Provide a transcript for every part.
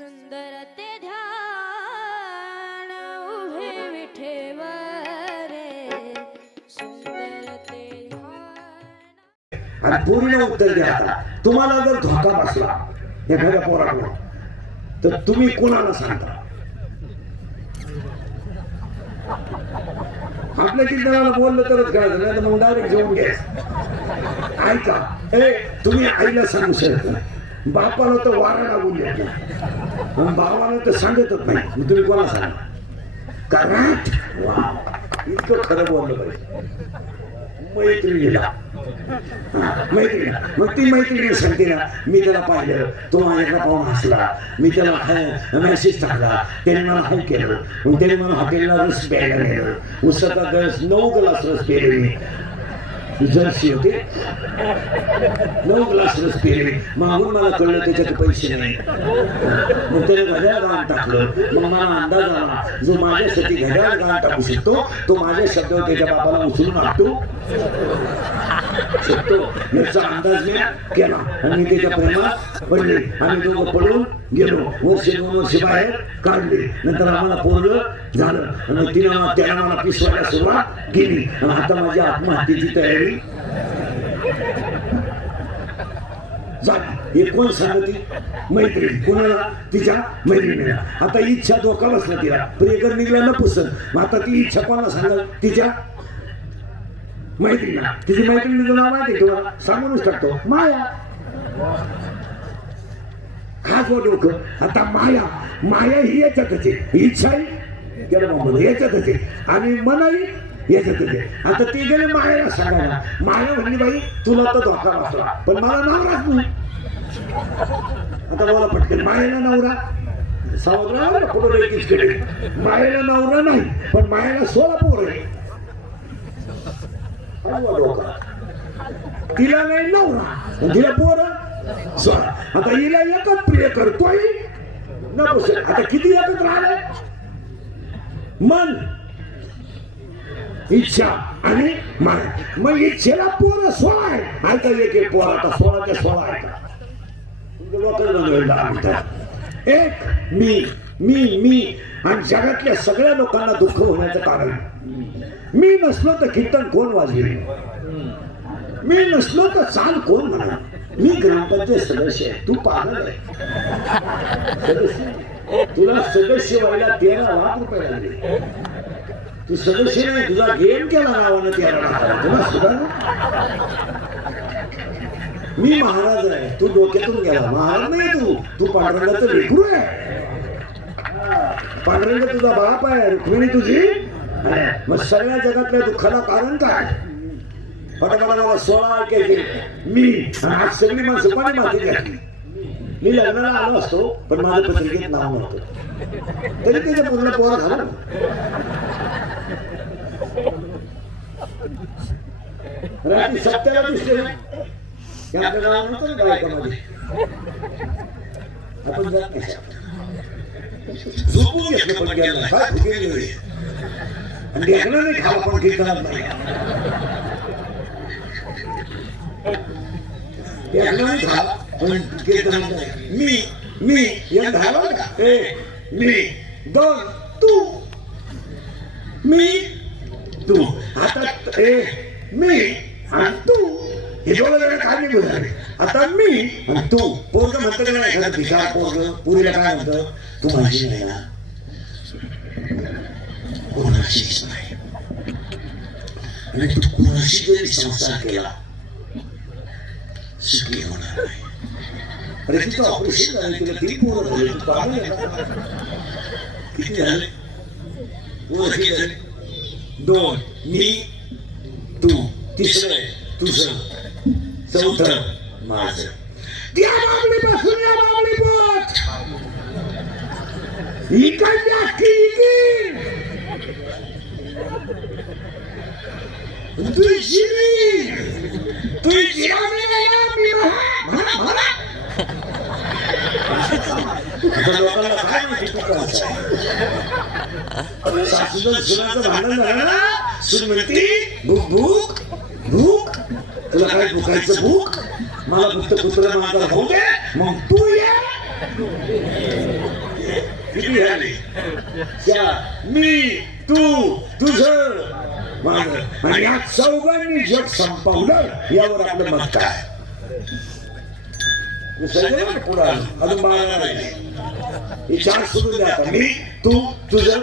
सुंदर ते ध्यान उभे विठेवर सुंदर ते ध्यान। आणि पूर्ण उत्तर द्या आता तुम्हाला जर धोका बसला एखाद्या पोराला तर तुम्ही कोणाला सांगता? आपल्या चिंतनाला बोललं तरच कळत नाही तर मग डायरेक्ट जेवून घ्यायचं। ऐका तुम्ही आईला सांगू शकत नाही, बापाला तर वारा लागून द्या, भावाला तर सांगतच नाही, मग तुम्ही कोणाला सांगा? कारण इतकं खरं बोललं पाहिजे। मैत्रिणीला मग ती मैत्रिणी सांगते ना, मी त्याला पाहिलं, तो माझ्याकडे पाहून हसला, मी त्याला मेसेज टाकला, त्याने मला हाय केलं, मग त्याने मला हॉटेलला रस प्यायला नेलं, उसाचा 9 ग्लास रस पेले मी, जर्सी होते 9 ग्लास रस पेले, मागून मला कळलं त्याच्यात पैसे नाही, मग त्याने घड्याळ गाण टाकलं, मग मला अंदाज आला जो माझ्यासाठी घड्याळ गाण टाकू शकतो तो माझ्या शब्दावर त्याच्या बापाला उचलून आणतो शकतो याचा अंदाज मी केला आणि त्याच्या प्रेमात पडले। आम्ही दोघं पडून गेलो, 2 वर्ष बाहेर काढले, नंतर आम्हाला पोरगं झालं आणि त्याला मला पिसवायला सुरुवात केली आणि आता माझ्या आत्महत्येची तयारी झाली। हे कोण सांगती? मैत्रीण। कोणाला? तिच्या मैत्रिणीला। आता इच्छा धोका बसला तिला, प्रियकर निघला न पुसत, मग आता ती इच्छा कोणाला सांगाल? तिच्या मैत्रिणीला। तिची मैत्रिणीचं नाव माहिती तुम्हाला? सांगूनच टाकतो, माया। खास डोकं आता माया ही याच्यातच आहे, इच्छाही याच्यातच आहे आणि मनही याच्यातच आहे। आता ती गेले मायाला सांगायला, माया म्हणली बाई तुला तर धोका बसला पण मला नवराच नाही। आता बोला पटकन, मायाला नवरा सावत्र पुढे मायाला नवरा नाही पण मायाला 16 पोर आहे, तिला नाही नवरा तिला पोर 16। आता हिला एकच प्रिय करतोय ना, आता किती एकत्र आले? मन, इच्छा आणि माया। मग इच्छेला पोर 16 आहे, ऐका एक पोर आता 16च्या 16 आहे का? एक मी आणि जगातल्या सगळ्या लोकांना दुःख होण्याचं कारण मी नसलो तर कीर्तन कोण वाजवेल, मी नसलो तर चाल कोण म्हणा, मी ग्रामपंचायत सदस्य आहे, तू पागल आहे, तुला सदस्य व्हायला 13 लाख रुपये लागले, तू सदस्य नाही, तुझा गेम केला नावानं 13 लाखाला, तुला सुद्धा मी महाराज आहे, तू डोक्यातून गेला, महाराज नाही तू पांडुरंगाचं लेकरू आहे, पांडुरंग तुझा बाप आहे, रुक्मिणी तुझी। मग सगळ्या जगातल्या दुःखाला कारण काय? फटाफटा 16 ऐकायचे मी, आज सगळी माणसं पाणी माती घातली। मी लग्नाला आलो असतो पण माझ्या पत्रिकेत नाव नव्हतं, तरी त्याच्या पूर्ण पोर झालं। रात्री सत्याला दिसले आपल्या नाव नव्हतं ना गायकामध्ये, आपण जात नाही, झोपून घेतलं पण गेलं काय फुगेल आणि देखणं नाही खावा पण कीर्तनात नाही, देखणं नाही खावा पण कीर्तनात नाही। मी एक झालं का? मी 2 तू, मी तू, आता मी आणि तू हे दोघं जण काय निघून झाले। आता मी आणि तू, पोरग म्हणतं का नाही एखादं भिकार पोरग पुरीला काय म्हणतं, तू माझी नाही ना, कोणाशीच नाही, आणि तू कोणाशी जरी संसार केला सुखी होणार नाही। अरे तिचं ऑपरेशन झालं, तिला 3 पोरं झाले, तू पाहू किती झाले? पोरं किती झाले? 2 मी तू, 3रं तुझं, 4थं माझं। त्या बाबलीपासून या बाबली पोत इकडल्या तुझी लोकांना काय माहिती तू करायचं? सासूचं सुनाचं भांडण झालं ना, सून म्हणती भूक भूक भूक, तुला काय भुकायचं भूक, मला फक्त कुत्रा माझा भाऊ दे, मग तू ये किती झाले? 4. मी तू तुझं माझं आणि या चौघांनी जग संपवलं यावर आपलं मत काय? पुढे अजून 12 राहिले. हे 4 सोडून द्या आता. मी तू तुझं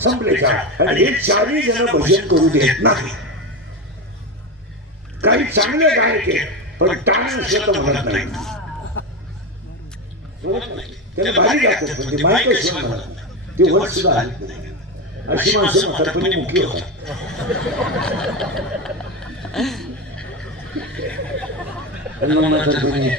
संपले 4 आणि हे 4ही जण भजन करू देत नाही. काही चांगले गायक आहे पण टाळ असलं तर म्हणत नाही. त्याने भारी गातात पण ते माहिती म्हणत नाही. ते वर सुद्धा आले नाही. अशी माणसं म्हातारपणी मुख्य होतात. आणि मग म्हातारपणी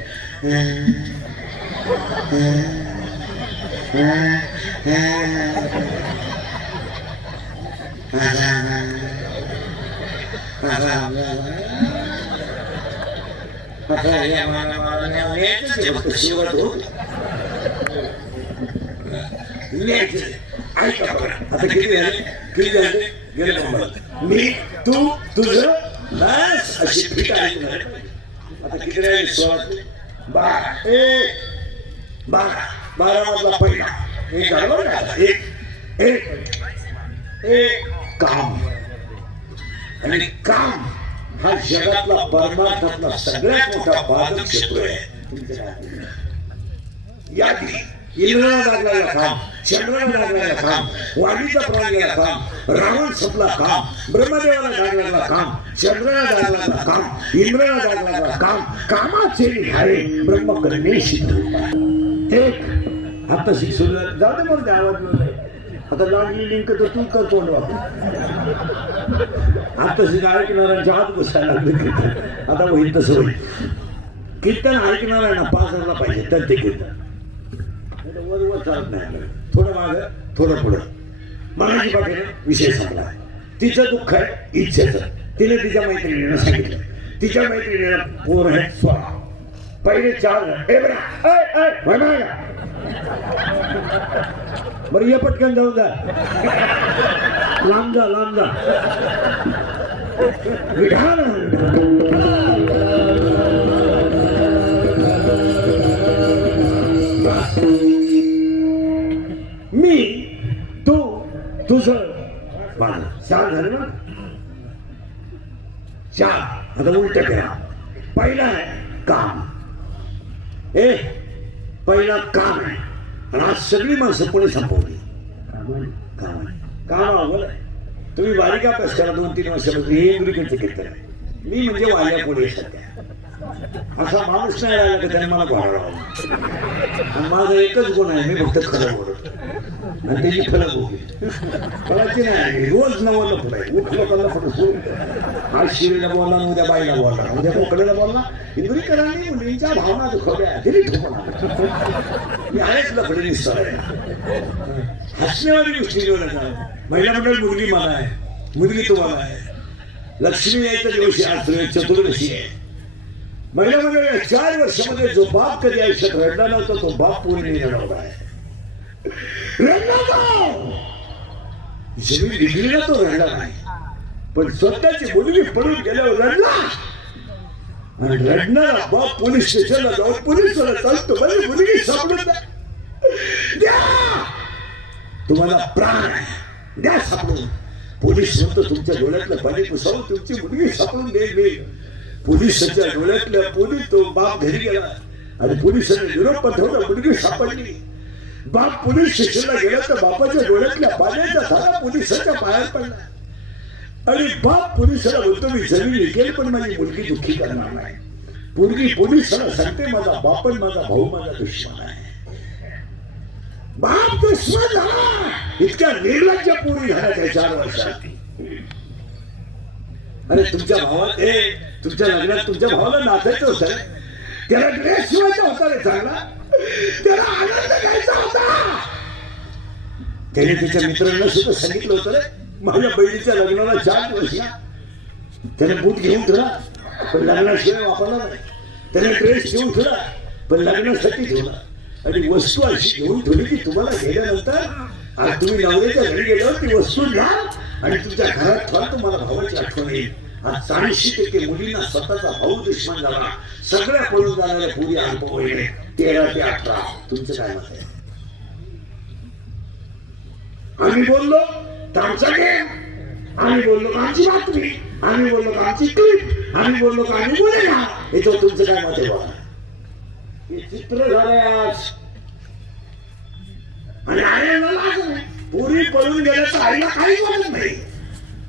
आता किती झाले? किती झाले? गेले 15. मी तू तुझं बस अशी फिट आहे. आता किती राहिले? 16. 12 मधला पहिला एक झालं ना. एक काम आणि काम हा जगातला परमार्थातला सगळ्यात मोठा बाधक क्षेत्र आहे. यादी इंद्राला लागलेला काम, चंद्राला लागलेला काम, वाणीचा प्राण गेला काम, रावण संपला काम, ब्रह्मदेवाला लागलेला काम, चंद्राला लागलेला काम, इंद्राला लागलेला काम, कामाचे आहे ब्रह्मकर्मेशी. एक आता शिक्षण जाऊ दे मग आवाज. आता लागली लिंक तर तू कर तोंड वापर. आता ऐकणाऱ्यांच्या हात बसायला लागले. आता होईल तसं होईल. कीर्तन ऐकणाऱ्यांना 5,000 पाहिजे तर ते कीर्तन वर चालत नाही. थोडं मागं थोडं पुढं. मनाची पाठीने विषय संपला. तिचं दुःख आहे इच्छेचं. तिने तिच्या मैत्रिणीनं सांगितलं. तिच्या मैत्रिणीला पोर आहे 16. पहिले 4 बरं ये पटकन जाऊ जा. लांब जा विधान. मी तू तुझं माझं 4 झाले ना. 4 आता उलट करा. पहिला आहे काम. पहिला काम आहे आणि आज सगळी माणसं पुणे संपवली. काम अवघड आहे. तुम्ही बारीक अभ्यास करा 2-3 वर्षामध्ये. हे इंग्रिकेचं कीर्तन आहे. मी म्हणजे वाल्या पुढे सध्या असा माणूस नाही राहिला की त्याने मला घोडावं. आणि माझा एकच गुण आहे, मी फक्त खरं बोलतो आणि त्याची खरं बोलली कळायची नाही. रोज नवलं पुढे उठलं कळलं पुढे सोडून. आज शिरीला बोलला, उद्या बाईला बोलला, उद्या कोकडेला बोलला. इंद्रिकरांनी मुलींच्या भावना दुखवल्या तरी ठोकला. मी आहेच लफडी निसळ आहे. हसण्यावारी गोष्टी महिला मंडळ. मुलगी मला आहे, मुलगी तुम्हाला आहे. लक्ष्मी यायचा दिवशी आज चतुर्दशी आहे. महिला मंडळ 4 वर्षामध्ये जो बाप कधी आयुष्यात रडला नव्हता तो बाप पूर्ण रडवला आहे. जमीन विकलीला तो रडला नाही पण स्वतःची मुलगी पडून गेल्यावर रडला. आणि रडणारा बाप पोलीस स्टेशनला जाऊन पोलिसाला चालतो माझी मुलगी सापडून द्या, तुम्हाला प्राण आहे द्या सापडून. पोलीस म्हणतो तुमच्या डोळ्यातलं पाणी पुसावून तुमची मुलगी सापडून देईल. पोलिसाच्या डोळ्यातल्या पोलीस तो बाप घरी गेला आणि पोलिसांनी निरोप पाठवला मुलगी सापडली. बाप पोलीस स्टेशनला गेला तर बापाच्या डोळ्यातल्या पाण्याच्या धारा पोलिसाच्या पायात पडला आणि बाप पोलिसाला बोलतो मी जमीन विकेल पण माझी मुलगी दुःखी करणार नाही. पोरगी पोलिसाला सांगते माझा बाप आणि माझा भाऊ माझा दुश्मन आहे. बाप दुश्मन झाला. इतक्या निर्लज्ज पोरी झाल्या 4 वर्षात. अरे तुमच्या भावात तुमच्या लग्नात तुमच्या भावाला नाचायचं होतं, त्याला ड्रेस शिवायचा होता रे चांगला, त्याला आनंद घ्यायचा होता. त्याने त्याच्या मित्रांना सुद्धा सांगितलं होतं रे माझ्या बहिणीच्या लग्नाला 4 दिवस या. त्याने बूट घेऊन ठेवला पण लग्नाशिवाय वापरला नाही. त्याने ड्रेस घेऊन ठेवला पण लग्नासाठी ठेवला. आणि वस्तू अशी घेऊन ठेवली की तुम्हाला गेल्यानंतर आज तुम्ही नवऱ्याच्या घरी गेल्यावर ती वस्तू घ्या आणि तुमच्या घरात ठेवा, तुम्हाला भावाची आठवण येईल. आज 40% मुलींना स्वतःचा भाऊ दुश्मन झाला. सगळ्या पळून जाणाऱ्या पुरी अल्पवयीने 13 ते 18. तुमचं काय मत आहे? आम्ही बोललो तर आमचा गेम, आम्ही बोललो का आमची बातमी, आम्ही बोललो का आमची क्लिप, आम्ही बोललो का आम्ही बोले ना. याच्यावर तुमचं काय मत आहे बघा. हे चित्र झालंय आज. आणि आईला लाज नाही. पुरी पळून गेल्याचं आईला काहीच वाटत नाही.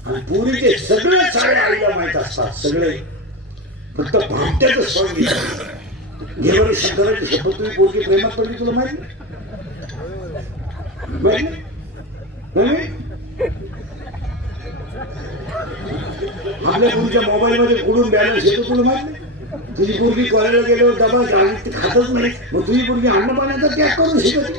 आणि पुरीचे सगळे चाळे आईला माहित असतात. सगळे फक्त भामट्याचं सण घेऊन शंकराची शपथ तुम्ही पोरगी प्रेमात पडली तुला माहिती नाही? आपल्या तुमच्या मोबाईल मध्ये कुठून बॅलन्स येतो तुला माहित नाही? तुझी पोरगी कॉलेजला गेल्यावर डबा आणि ती खातच नाही, मग तुझी पोरगी अन्न पाण्याचा त्याग करून शिकत.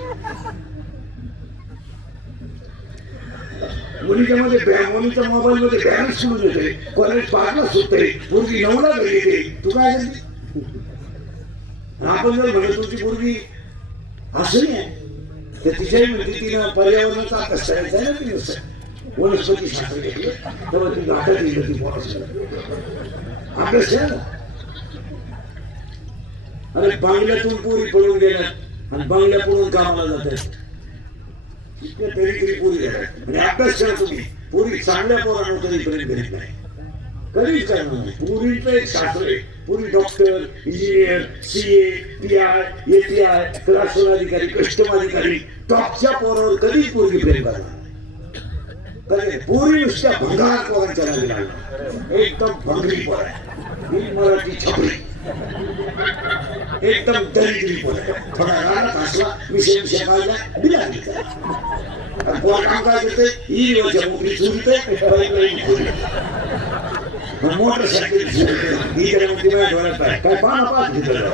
मुलीच्या मुलीच्या मोबाईल मध्ये बॅलन्स सुरू येते, कॉलेज 5ला सुटते, पोरगी 9ला घरी येते. तू काय करते? आपण जर म्हणतो तुमची पोरगी असं नाही तर तिच्याही म्हणते तिनं पर्यावरणाचा अभ्यास करायचा आहे ना. ती नुसतं वनस्पती शास्त्र घेतलं तेव्हा ती गाठत येईल ती पोरास अभ्यास आहे ना. अरे बांगल्यातून पोरी पळून गेल्यात आणि बांगल्या पळून कामाला जातात. तरी पोरी गेल्यात आणि अभ्यास करा तुम्ही. पोरी चांगल्या पोरांना कधी पर्यंत करीत नाही, कधीच करणार नाही. पुरीचं एक शास्त्र आहे. पुरी doctor, engineer, CA, PI, API, क्लासवर अधिकारी, कस्टम अधिकारी, टॉपच्या पोरावर कधीच पोरगी प्रेम करणार. पुरी नुसत्या भंगार पोरांच्या नादी लागणार. एकदम भंगरी पोर आहे ही मराठी छपरी, एकदम दरिद्री पोर आहे. थोडा रानात असला विषय काढला दिला पोर काम काय करते ही दिवसच्या मोकळी चुरते मोटरसायकल काय पाना पाच घेतलं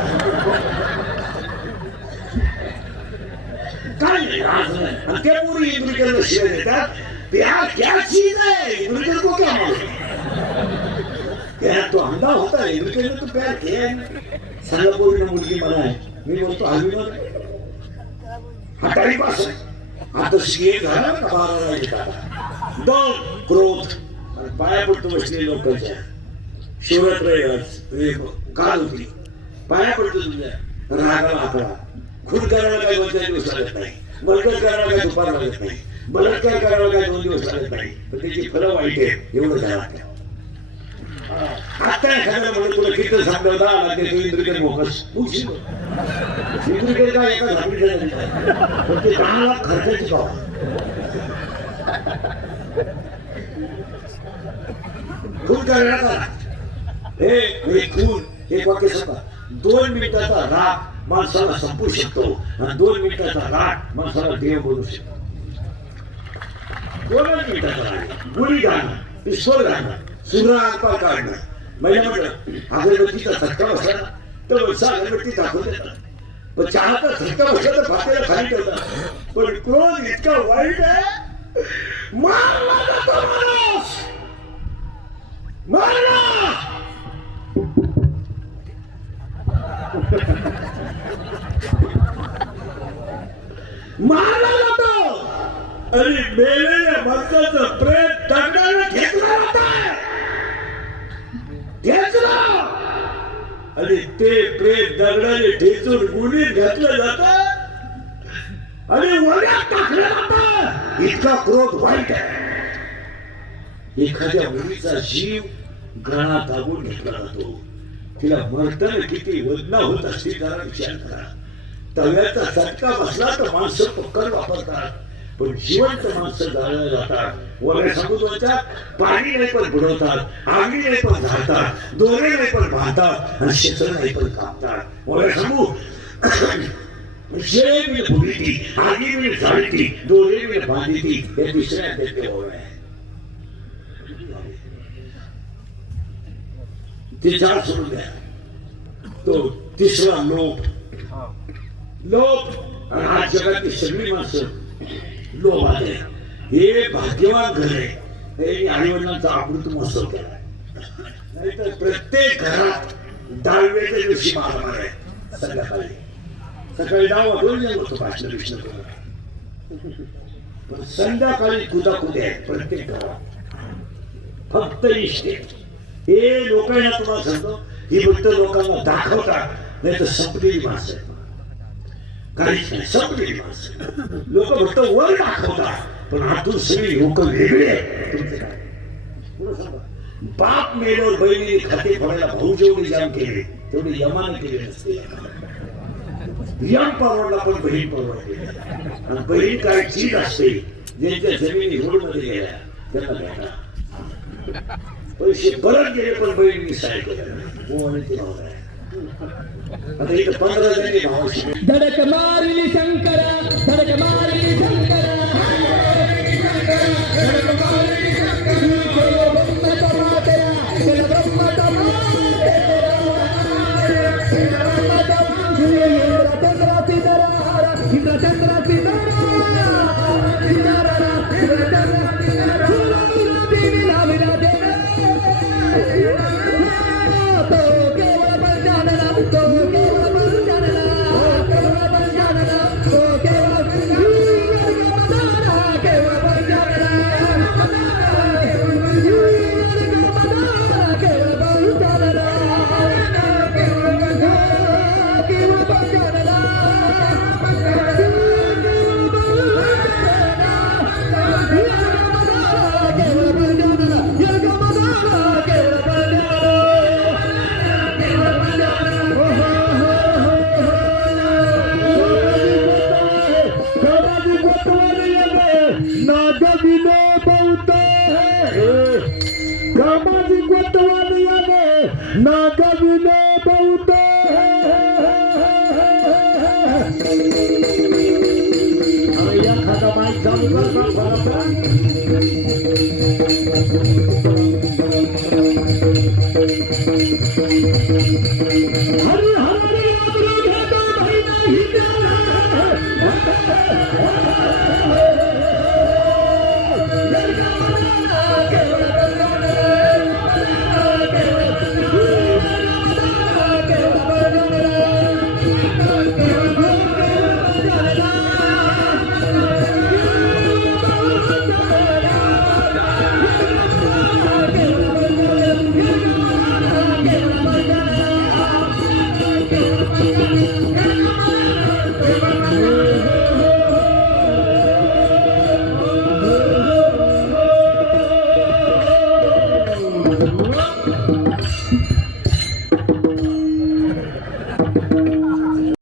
काय नाही. त्या पोरी इंद्रिकेला शिवाय देतात. प्यार क्या चीज है, इंद्रिकेल को क्या मालूम. प्यार तो अंधा होता है, इंद्रिकेल तो प्यार किया है. सांगा पोरीनं मुलगी मला आहे, मी बोलतो हलवीवर हा टाईमपास आहे. आता एक झाला का 12 येतात 2 क्रोध पाया पडतो बसले लोकांच्या. शिवरात्र काल होती पाया पडतो तुझ्या रागाला आपला. खून करायला काय 2-4 दिवस लागत नाही, बलगत करायला काय दुपार लागत नाही, बलात्कार करायला काय 2 दिवस लागत नाही, पण त्याची फळं वाईट आहे एवढं झालं. आता एखाद्याला म्हणून तुला किती सांगता 10 लाख तू इंद्रिकेल मोकस इंद्रिकेल काय एका झापडीच्या पण ते 10 लाख खर्चाची गाव. खून करायला का हे खून एक वाक्य सांगा. 2 मिनिटाचा राग माणसाला संपू शकतो आणि 2 मिनिटाचा राग माणसाला देव बोलू शकतो. 2 मिनिटाचा राग गुढी घालणं, ईश्वर घालणं, सूर्यापार काढणं. महिला म्हटलं अगरबत्तीचा झटका बसला तर वरचा अगरबत्ती दाखवत येतात, पण चहाचा झटका बसला तर भाताला खाली ठेवतात. पण क्रोध इतका वाईट आहे मारला जातो माणूस, मारला मारला जातो. आणि मेलेल्या माणसाचं प्रेत दगडाला घेतलं जातं, घेतलं आणि ते प्रेत दगडाने ठेचून गुन्हेत घातलं जातं आणि वड्यात टाकलं जातं. इतका क्रोध वाईट आहे. एखाद्या मुलीचा जीव गळा दाबून घेतला जातो, तिला मरताना किती वेदना होत असतील जरा विचार करा. तव्याचा चटका बसला तर माणसं पक्कड वापरतात, पण जिवंत माणसं जाळल्या जातात. वगैरे समुद्राच्या पाणी नाही पण बुडवतात, आगी नाही पण झाडतात, दोरे नाही पण बांधतात आणि शेत्र नाही पण कापतात. वगैरे समू जे मी बुडीती, आगी मी झाडती, दोरे मी बांधती, हे तिसऱ्या देते आहे. ते चार सोडून द्या. तो तिसरा लोभ. लोभ आणि आज जगातली सगळी माणसं लोभ आहे. हे भाग्यवान घर आहे. हे आईवडिलांचा अमृत महोत्सव केला. नाहीतर प्रत्येक घरात डाळवेच्या दिवशी मारामार आहे. संध्याकाळी सकाळी 10 वाजून होतो भाषण विष्णू पण संध्याकाळी कुदाकुदे आहे प्रत्येक घरात. फक्त इष्टे हे लोकांना तुम्हाला सांगतो ही फक्त लोकांना दाखवतात, नाही तर संपलेली माणसं काहीच नाही. संपलेली माणसं लोक फक्त वर दाखवतात, पण आतून सगळी लोक वेगळे आहेत. तुमचं काय? पुढं सांगा. बाप मेल्यावर बहिणीने खाते फोडायला भाऊ जेवढे जाम केले तेवढे यमाने केले नसते. यम परवडला पण बहीण परवडते. आणि बहीण काय चीज असते ज्यांच्या जमिनी रोडमध्ये गेल्या त्यांना भेटा. पैसे परत गेले पण बहिणीने साय केलं. आता इथं 15 जणी भावाशी धडक मारली शंकरा, धडक मारली शंकरा, धडक मारली शंकरा, ब्रह्मचा मातेरा, ब्रह्मचा मातेरा, इंद्रचंद्राची दरारा, इंद्रचंद्राची दरारा, इंद्रचंद्राची दरारा, देवी लाविला देवी, तो केवळ पंचानना, तो केवळ पंचानना, केवळ पंचानना, तो केवळ पंचानना, केवळ पंचानना, हरी